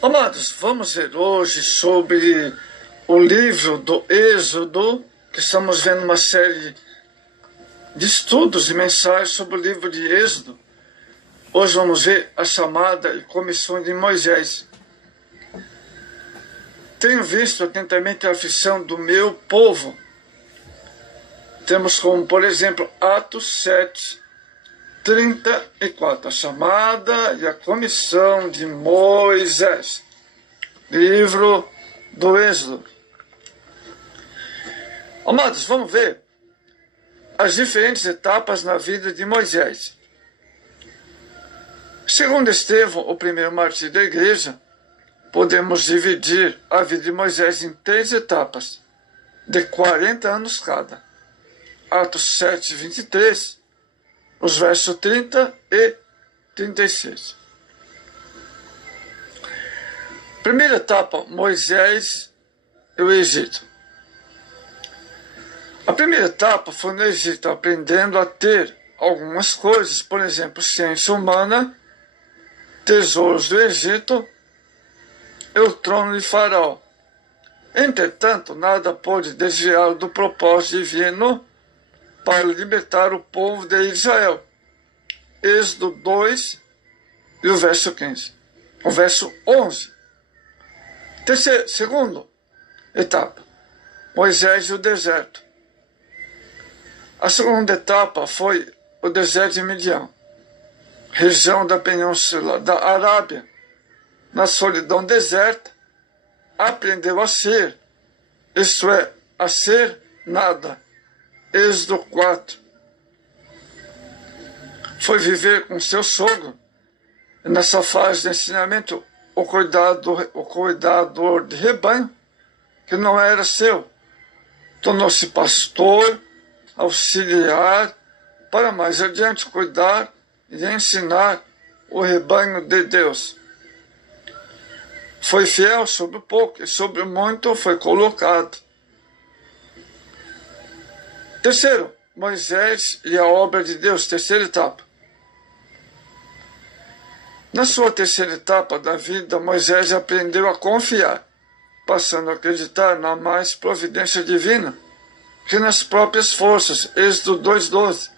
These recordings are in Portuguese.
Amados, vamos ver hoje sobre o livro do Êxodo, que estamos vendo uma série de estudos e mensagens sobre o livro de Êxodo. Hoje vamos ver a chamada e comissão de Moisés. Tenho visto atentamente a aflição do meu povo. Temos como, por exemplo, Atos 7, 34, a chamada e a comissão de Moisés. Livro do Êxodo. Amados, vamos ver as diferentes etapas na vida de Moisés. Segundo Estevão, o primeiro mártir da igreja, podemos dividir a vida de Moisés em 3 etapas, de 40 anos cada. Atos 7, 23, os versos 30 e 36. Primeira etapa, Moisés e o Egito. A primeira etapa foi no Egito, aprendendo a ter algumas coisas, por exemplo, ciência humana, tesouros do Egito e o trono de Faraó. Entretanto, nada pôde desviá-lo do propósito divino para libertar o povo de Israel. Êxodo 2 e o verso 15. O verso 11. Segunda etapa, Moisés e o deserto. A segunda etapa foi o deserto de Midian, região da península da Arábia. Na solidão deserta, aprendeu a ser, isto é, a ser nada. Êxodo 4. Foi viver com seu sogro. E nessa fase de ensinamento, o cuidador de rebanho, que não era seu, tornou-se pastor, auxiliar, para mais adiante cuidar e ensinar o rebanho de Deus. Foi fiel sobre o pouco e sobre o muito foi colocado. Terceiro, Moisés e a obra de Deus, terceira etapa. Na sua terceira etapa da vida, Moisés aprendeu a confiar, passando a acreditar na mais providência divina que nas próprias forças. Êxodo 2:12.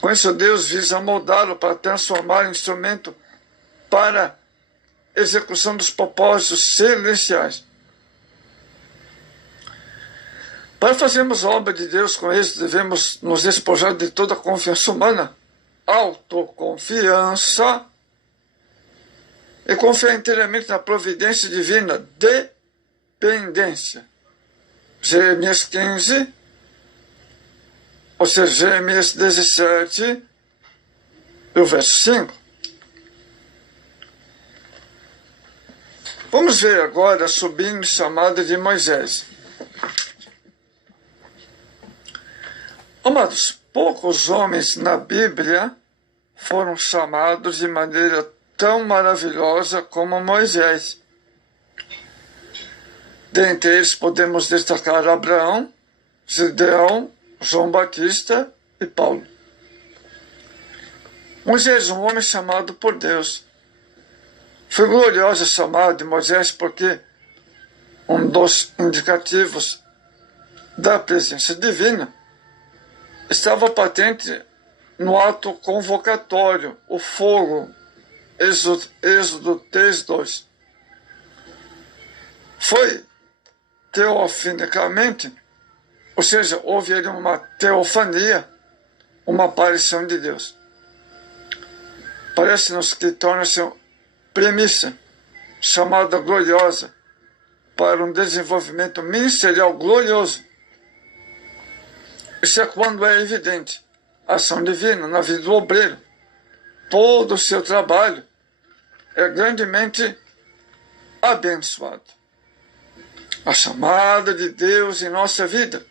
Com isso, Deus visa moldá-lo para transformar em instrumento para execução dos propósitos celestiais. Para fazermos a obra de Deus com êxito, devemos nos despojar de toda a confiança humana, autoconfiança, e confiar inteiramente na providência divina, dependência. Jeremias 15, ou seja, Jeremias 17, e o verso 5. Vamos ver agora a sublime chamada de Moisés. Amados, poucos homens na Bíblia foram chamados de maneira tão maravilhosa como Moisés. Dentre eles podemos destacar Abraão, Gideão, João Batista e Paulo. Moisés, um homem chamado por Deus. Foi gloriosa a chamada de Moisés porque um dos indicativos da presença divina estava patente no ato convocatório, o fogo, Êxodo 3:2. Foi teofanicamente, ou seja, houve ali uma teofania, uma aparição de Deus. Parece-nos que torna-se premissa, chamada gloriosa, para um desenvolvimento ministerial glorioso. Isso é quando é evidente a ação divina na vida do obreiro. Todo o seu trabalho é grandemente abençoado. A chamada de Deus em nossa vida.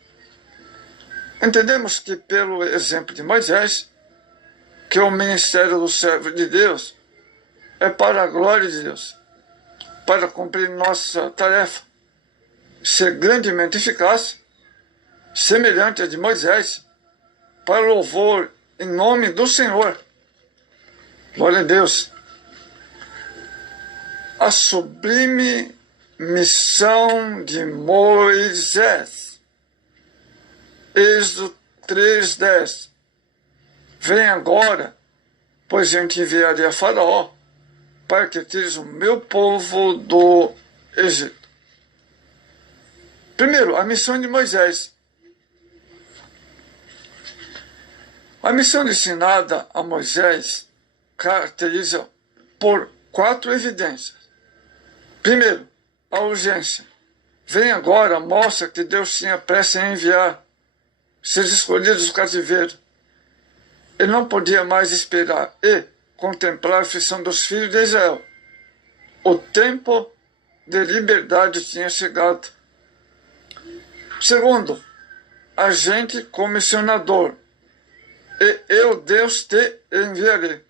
Entendemos que, pelo exemplo de Moisés, que o ministério do servo de Deus é para a glória de Deus, para cumprir nossa tarefa, ser grandemente eficaz, semelhante à de Moisés, para louvor em nome do Senhor. Glória a Deus. a sublime missão de Moisés. Êxodo 3:10. Vem agora, pois eu te enviarei a Faraó, para que tires o meu povo do Egito. Primeiro, a missão de Moisés. A missão destinada a Moisés caracteriza por 4 evidências. Primeiro, a urgência. Vem agora, mostra que Deus tinha pressa em enviar seus escolhidos do cativeiro. Ele não podia mais esperar e contemplar a aflição dos filhos de Israel. O tempo de liberdade tinha chegado. Segundo, agente comissionador. E eu, Deus, te enviarei.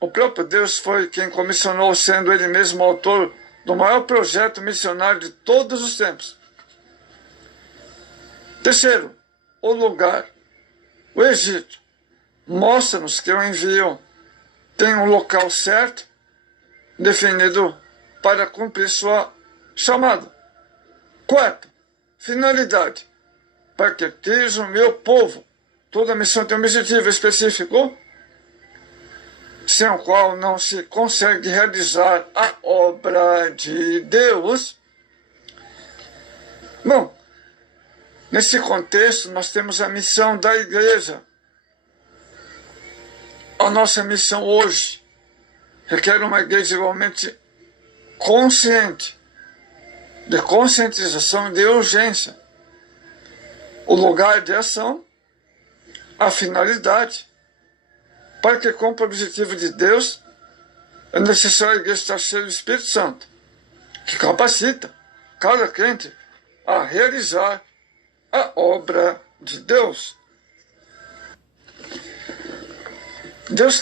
O próprio Deus foi quem comissionou, sendo ele mesmo o autor do maior projeto missionário de todos os tempos. Terceiro, o lugar. O Egito. Mostra-nos que o envio tem um local certo, definido para cumprir sua chamada. Quarto, finalidade. Para que tires o meu povo. Toda missão tem um objetivo específico, sem o qual não se consegue realizar a obra de Deus. Bom, nesse contexto nós temos a missão da igreja. A nossa missão hoje requer uma igreja igualmente consciente, de conscientização e de urgência. O lugar de ação, a finalidade. Para que cumpra o objetivo de Deus, é necessário a igreja estar cheia do Espírito Santo, que capacita cada crente a realizar a obra de Deus. Deus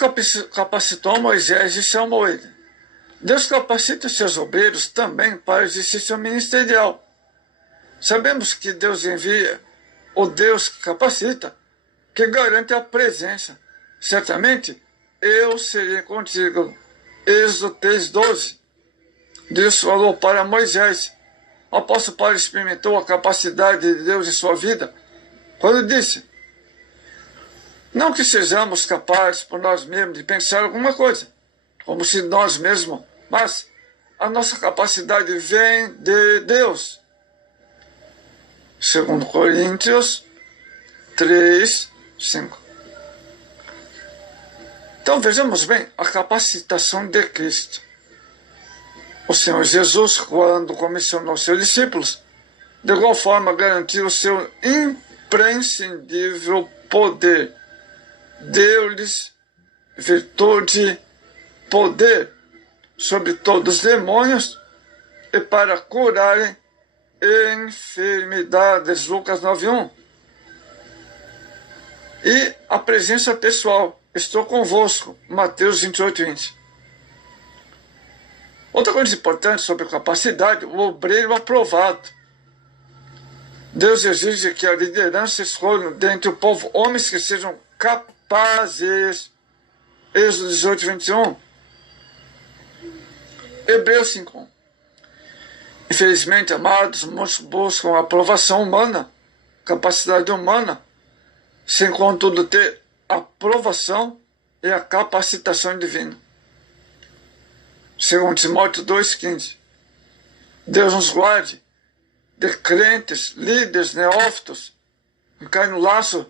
capacitou Moisés e chamou ele. Deus capacita seus obreiros também para o exercício ministerial. Sabemos que Deus envia o Deus que capacita, que garante a presença. Certamente, eu serei contigo. Êxodo 3:12. Deus falou para Moisés. O apóstolo Paulo experimentou a capacidade de Deus em sua vida quando disse: não que sejamos capazes por nós mesmos de pensar alguma coisa, como se nós mesmos, mas a nossa capacidade vem de Deus. 2 Coríntios 3:5. Então vejamos bem a capacitação de Cristo. O Senhor Jesus, quando comissionou seus discípulos, de igual forma garantiu o seu imprescindível poder. Deu-lhes virtude, poder sobre todos os demônios e para curarem enfermidades. Lucas 9:1. E a presença pessoal. Estou convosco. Mateus 28:20. Outra coisa importante sobre capacidade, o obreiro aprovado. Deus exige que a liderança escolha dentre o povo homens que sejam capazes. Êxodo 18:21. Hebreus 5:1. Infelizmente, amados, muitos buscam a aprovação humana, capacidade humana, sem contudo ter a aprovação e a capacitação divina. 2 Timóteo 2:15. Deus nos guarde de crentes, líderes, neófitos, que caem no laço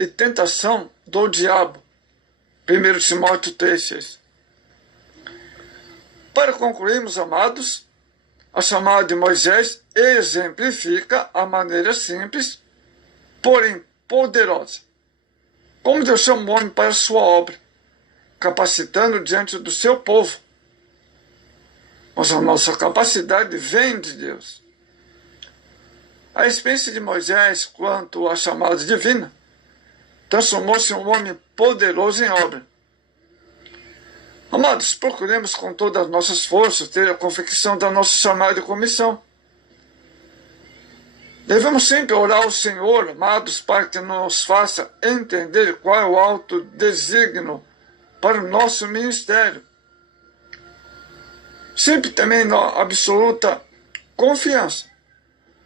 e tentação do diabo. 1 Timóteo 3:6. Para concluirmos, amados, a chamada de Moisés exemplifica a maneira simples, porém poderosa, como Deus chamou o homem para a sua obra, capacitando diante do seu povo. Mas a nossa capacidade vem de Deus. A experiência de Moisés quanto à chamada divina transformou-se em um homem poderoso em obra. Amados, procuremos com todas as nossas forças ter a convicção da nossa chamada e comissão. Devemos sempre orar ao Senhor, amados, para que nos faça entender qual é o alto desígnio para o nosso ministério. Sempre também na absoluta confiança,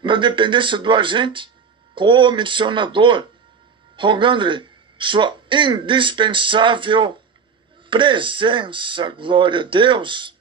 na dependência do agente comissionador, rogando-lhe sua indispensável presença, glória a Deus,